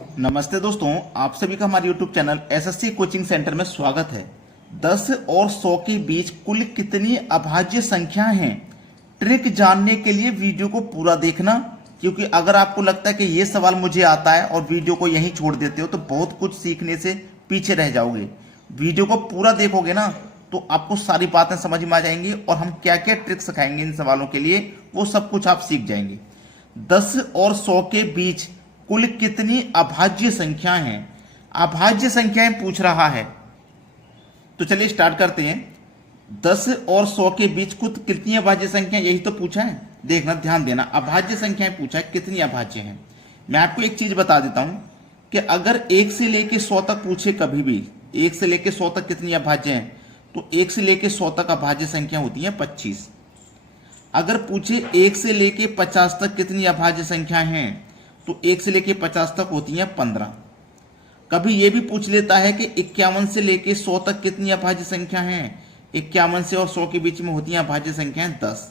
नमस्ते दोस्तों, आप सभी का हमारे YouTube channel SSC coaching centre में स्वागत है। 10 और 100 के बीच कुल कितनी अभाज्य संख्याएं हैं? ट्रिक जानने के लिए वीडियो को पूरा देखना, क्योंकि अगर आपको लगता है कि ये सवाल मुझे आता है और वीडियो को यहीं छोड़ देते हो तो बहुत कुछ सीखने से पीछे रह जाओगे। वीडियो को पूरा देखोगे ना तो आपको सारी बातें समझ में आ जाएंगी और हम क्या क्या ट्रिक सिखाएंगे इन सवालों के लिए वो सब कुछ आप सीख जाएंगे। 10 और 100 के बीच कुल कितनी अभाज्य संख्याएं हैं? अभाज्य संख्याएं पूछ रहा है, तो चलिए स्टार्ट करते हैं। 10 और 100 के बीच कुल कितनी अभाज्य संख्याएं, यही तो पूछा है। देखना, ध्यान देना, अभाज्य संख्याएं पूछा है, कितनी अभाज्य हैं। मैं आपको एक चीज बता देता हूं कि अगर 1 से लेके 100 तक पूछे, कभी भी 1 से लेके 100 तक कितनी अभाज्य हैं, तो 1 से लेके 100 तक अभाज्य संख्या होती है 25। अगर पूछे 1 से लेके 50 तक कितनी अभाज्य संख्याएं हैं, तो 1 से लेके 50 तक होती हैं 15। कभी यह भी पूछ लेता है कि 51 से लेके 100 तक कितनी अभाज्य संख्या हैं, 51 से और 100 के बीच में होती हैं अभाज्य संख्याएं 10।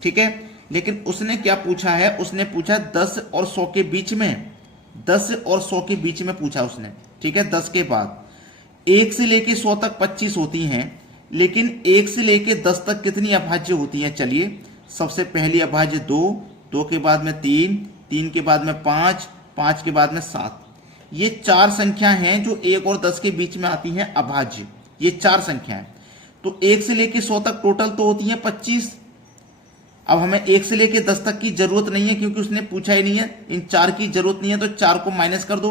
ठीक है, लेकिन उसने क्या पूछा है, उसने पूछा 10 और 100 के बीच में, 10 और 100 के बीच में पूछा उसने। ठीक है, 10 के बाद 1 से लेके 100 तक 25 होती हैं, लेकिन 1 से लेके 10 तक कितनी अभाज्य होती हैं? चलिए, सबसे पहली अभाज्य 2, 2 के बाद में 3, 3 के बाद में 5, 5 के बाद में 7। ये 4 संख्या हैं जो 1 और 10 के बीच में आती हैं अभाज्य। ये 4 संख्याएं, तो 1 से लेके 100 तक टोटल तो होती हैं 25। अब हमें 1 से लेके 10 तक की जरूरत नहीं है, क्योंकि उसने पूछा ही नहीं है। इन 4 की जरूरत नहीं है, तो 4 को माइनस कर दो।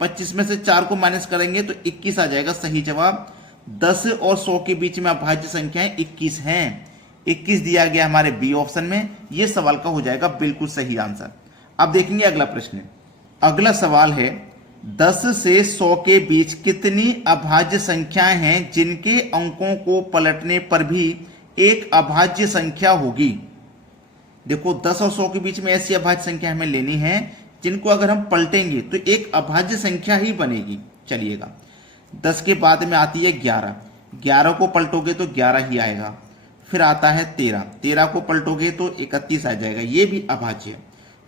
25 में से 4 को माइनस करेंगे तो 21 आ जाएगा सही जवाब। 10 और 100 के बीच में अभाज्य संख्याएं 21 हैं। 21 दिया गया हमारे बी ऑप्शन में। यह सवाल का हो जाएगा बिल्कुल सही आंसर। अब देखेंगे अगला प्रश्न। अगला सवाल है, 10 से 100 के बीच कितनी अभाज्य संख्याएं हैं जिनके अंकों को पलटने पर भी एक अभाज्य संख्या होगी? देखो, 10 और 100 के बीच में ऐसी अभाज्य संख्या हमें लेनी है जिनको अगर हम पलटेंगे तो एक अभाज्य संख्या ही बनेगी। चलिएगा, 10 के बाद में आती है 11, 11 को पलटोगे तो 11 ही आएगा। फिर आता है 13, 13 को पलटोगे तो 31 आ जाएगा, ये भी अभाज्य है।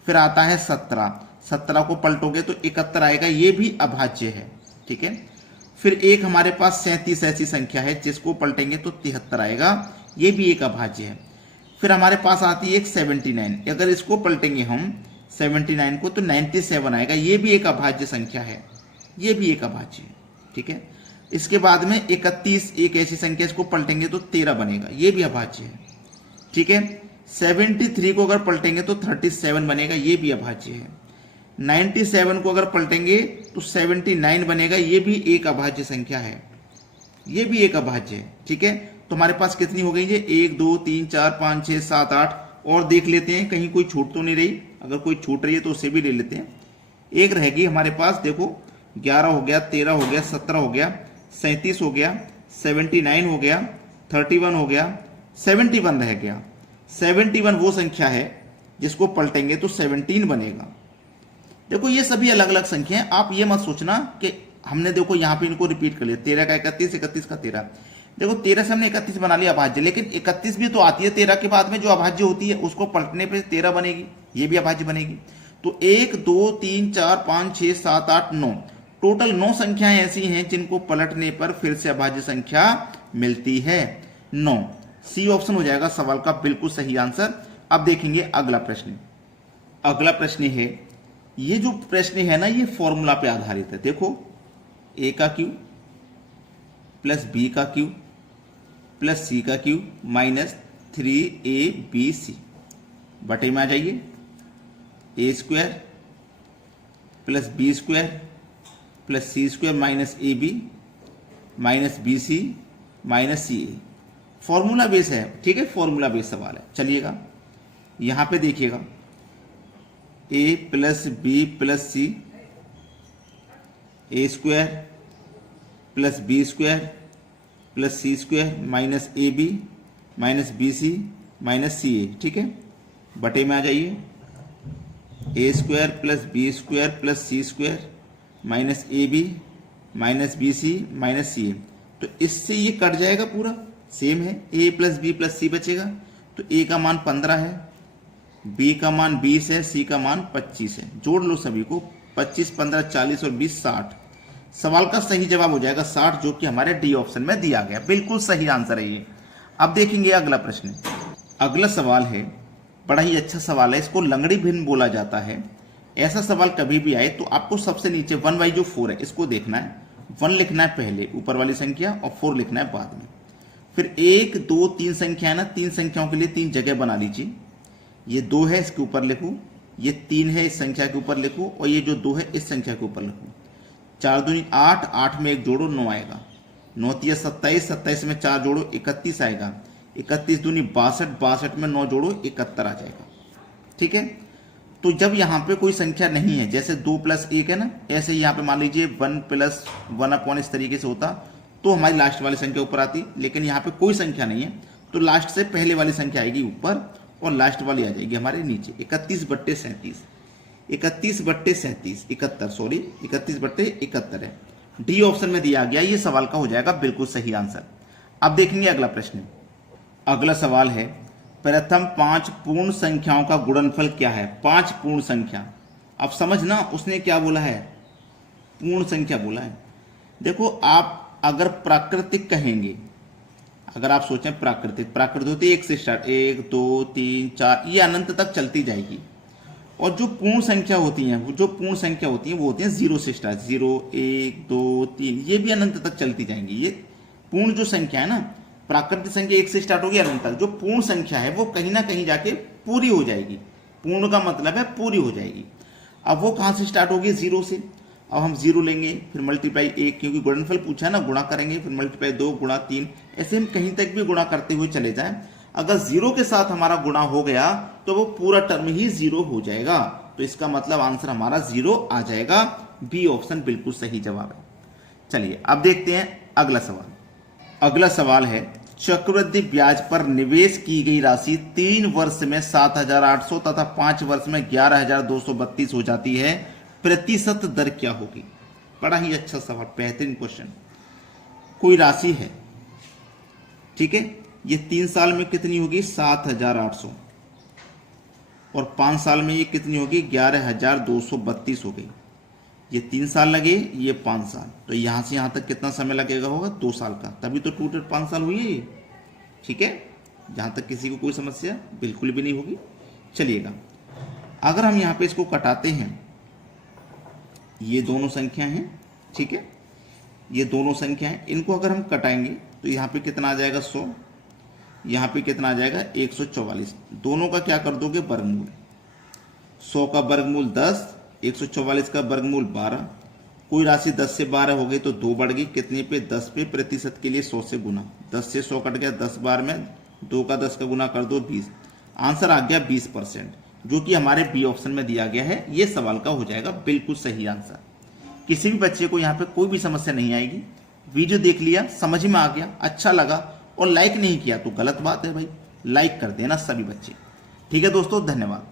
फिर आता है 17, 17 को पलटोगे तो 71 आएगा, ये भी अभाज्य है। ठीक है, फिर एक हमारे पास 37 ऐसी संख्या है जिसको पलटेंगे तो 73 आएगा, ये भी एक अभाज्य है। फिर हमारे पास आती है एक 79, अगर इसको पलटेंगे हम 79 को तो 97 आएगा, ये भी एक अभाज्य संख्या है, ये भी एक अभाज्य है। ठीक है, इसके बाद में 31, एक ऐसी संख्या, इसको पलटेंगे तो 13 बनेगा, ये भी अभाज्य है। ठीक है, 73 को अगर पलटेंगे तो 37 बनेगा, ये भी अभाज्य है। 97 को अगर पलटेंगे तो 79 बनेगा, ये भी एक अभाज्य संख्या है, ये भी एक अभाज्य है। ठीक है, तो हमारे पास कितनी हो गई है? 1 2 3 4 5 6 7 8। और देख लेते हैं कहीं कोई छूट तो नहीं रही, अगर कोई छूट रही है तो उसे भी ले लेते हैं। एक रहेगी हमारे पास, देखो 11 हो गया, 13 हो गया, 17 हो गया, 37 हो गया, 79 हो गया, 31 हो गया, 71 रह गया। 71 वो संख्या है जिसको पलटेंगे तो 17 बनेगा। देखो, ये सभी अलग अलग संख्या हैं, आप ये मत सोचना कि हमने देखो यहाँ पे इनको रिपीट कर लिया, 13 का 31, 31 का 13। देखो, 13 से हमने 31 बना लिया अभाज्य, लेकिन 31 भी तो आती है 13 के बाद में, जो अभाज्य होती है उसको पलटने पे 13 बनेगी, ये भी अभाज्य बनेगी। तो 1 2 3 4 5 6 7 8 9, टोटल 9 संख्याएं ऐसी हैं जिनको पलटने पर फिर से अभाज्य संख्या मिलती है 9। सी ऑप्शन हो जाएगा सवाल का बिल्कुल सही आंसर। अब देखेंगे अगला प्रश्न। अगला प्रश्न है, ये जो प्रश्न है ना, ये फॉर्मूला पे आधारित है। देखो, ए का क्यू प्लस बी का क्यू प्लस सी का क्यू माइनस 3ab बटे में आ जाइए, A square plus B square plus C square minus A B minus B C minus C A. Formula base है, ठीक है, फॉर्मूला बेस सवाल है। चलिएगा, यहां पे देखिएगा, A plus B plus C, A square plus B square plus C square minus A B minus B C minus C A. ठीक है, बटे में आ जाइए, A square plus B square plus C square minus A B minus B C minus C A. तो इससे ये cut जाएगा, पूरा सेम है, ए प्लस सी बचेगा। तो ए का मान 15 है, बी का मान 20 है, सी का मान 25 है। जोड़ लो सभी को, 25, 15, 40 और 20 60। सवाल का सही जवाब हो जाएगा 60, जो कि हमारे डी ऑप्शन में दिया गया। बिल्कुल सही आंसर है ये। अब देखेंगे अगला प्रश्न। अगला सवाल है, बड़ा ही अच्छा सवाल है, इसको लंगड़ी भिन्न बोला जाता है। ऐसा सवाल कभी भी आए तो आपको सबसे नीचे 1 बाई जो 4 है इसको देखना है। 1 लिखना है पहले ऊपर वाली संख्या और 4 लिखना है बाद में। फिर 1, 2, 3 संख्या है ना, 3 संख्याओं के लिए 3 जगह बना लीजिए। ये 2 है इसके ऊपर लिखूं, ये 3 है इस संख्या के ऊपर लिखूं और ये जो 2 है इस संख्या के ऊपर लिखूं। 4 दूनी 8, 8 में 1 जोड़ो 9 आएगा। 9 तिया 27, 27 में 4 जोड़ो 31 आएगा। 31 दूनी 62, 62 में 9 जोड़ो 71 आ जाएगा। ठीक है, तो जब यहाँ पे कोई संख्या नहीं है, जैसे 2 + 1 है ना, ऐसे ही यहाँ पे मान लीजिए 1 + 1 इस तरीके से होता तो हमारी लास्ट वाली संख्या ऊपर आती। लेकिन यहाँ पे कोई संख्या नहीं है तो लास्ट से पहले वाली संख्या आएगी ऊपर और लास्ट वाली आ जाएगी हमारे नीचे। 31/37, 31/37, 71 सॉरी 31/71 है। डी ऑप्शन में दिया गया, ये सवाल का हो जाएगा बिल्कुल सही आंसर। अब देखेंगे अगला प्रश्न। अगला सवाल है, प्रथम 5 पूर्ण संख्याओं का गुणनफल क्या है? 5 पूर्ण संख्या। अब समझना उसने क्या बोला है, पूर्ण संख्या बोला है। देखो आप अगर प्राकृतिक कहेंगे, अगर आप सोचें प्राकृतिक होती है 1 से स्टार्ट, 1 2 3 4 ये अनंत तक चलती जाएगी। और जो पूर्ण संख्या होती हैं वो होती हैं 0 से स्टार्ट, 0 1 2 3, ये भी अनंत तक चलती जाएंगी। ये पूर्ण जो संख्या है ना, प्राकृतिक संख्या 1 से स्टार्ट होगी अनंत तक, जो पूर्ण संख्या है वो कहीं ना कहीं जाके पूरी हो जाएगी। पूर्ण का मतलब है पूरी हो जाएगी। अब वो कहां से स्टार्ट होगी? 0 से। अब हम 0 लेंगे, फिर मल्टीप्लाई 1, क्योंकि गुणनफल पूछा है ना, गुणा करेंगे, फिर मल्टीप्लाई 2 गुणा 3, ऐसे हम कहीं तक भी गुणा करते हुए चले जाएं। अगर 0 के साथ हमारा गुणा हो गया तो वो पूरा टर्म ही 0 हो जाएगा। तो इसका मतलब आंसर हमारा 0 आ जाएगा। बी ऑप्शन बिल्कुल सही जवाब है। चलिए अब देखते हैं अगला सवाल। अगला सवाल है, चक्रवृद्धि ब्याज पर निवेश की गई राशि 3 वर्ष में 7,800 तथा 5 वर्ष में 11,232 हो जाती है, प्रतिशत दर क्या होगी? बड़ा ही अच्छा सवाल, बेहतरीन क्वेश्चन। कोई राशि है, ठीक है, ये 3 साल में कितनी होगी? 7,800 और 5 साल में ये कितनी होगी? 11,232 हो गई। ये 3 साल लगे, ये 5 साल, तो यहां से यहां तक कितना समय लगेगा? होगा 2 साल का, तभी तो टोटल 5 साल हुई है ये। ठीक है, जहां तक किसी को कोई समस्या बिल्कुल भी नहीं होगी। चलिएगा, अगर हम यहां पे इसको कटाते हैं, ये दोनों संख्या हैं, ठीक है, ये दोनों संख्या हैं, इनको अगर हम कटाएंगे तो यहाँ पे कितना आ जाएगा? 100, यहाँ पे कितना आ जाएगा? 144। दोनों का क्या कर दोगे? वर्गमूल। 100 का वर्गमूल 10, 144 का वर्गमूल 12। कोई राशि 10 से 12 हो गई तो 2 बढ़ गई, कितने पे? 10 पे। प्रतिशत के लिए 100 से गुना, 10 से 100 कट गया, 10 बार में 2 का 10 का गुना कर दो 20। आंसर आ गया 20%, जो कि हमारे बी ऑप्शन में दिया गया है। ये सवाल का हो जाएगा बिल्कुल सही आंसर। किसी भी बच्चे को यहाँ पे कोई भी समस्या नहीं आएगी। वीडियो देख लिया, समझ में आ गया, अच्छा लगा और लाइक नहीं किया तो गलत बात है भाई, लाइक कर देना सभी बच्चे। ठीक है दोस्तों, धन्यवाद।